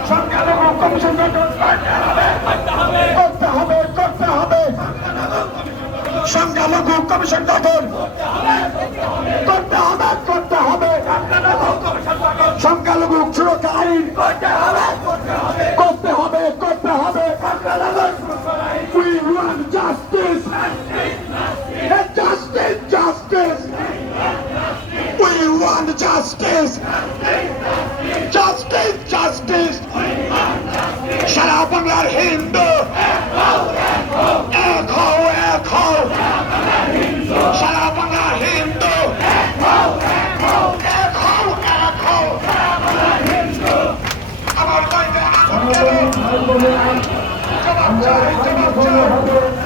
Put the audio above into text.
সংখ্যালঘু কমিশন করতে হবে করতে হবে গঠন। করতে হবে করতে হবে সংখ্যালঘু সুরক্ষা আইন। করতে হবে করতে হবে We We want justice. Justice justice. সারা বাংলার হিন্দু এক হও এক হও সারা বাংলার হিন্দু এক হও এক হও আমার বাইরে আগুন। জবাব চাই জবাব চাই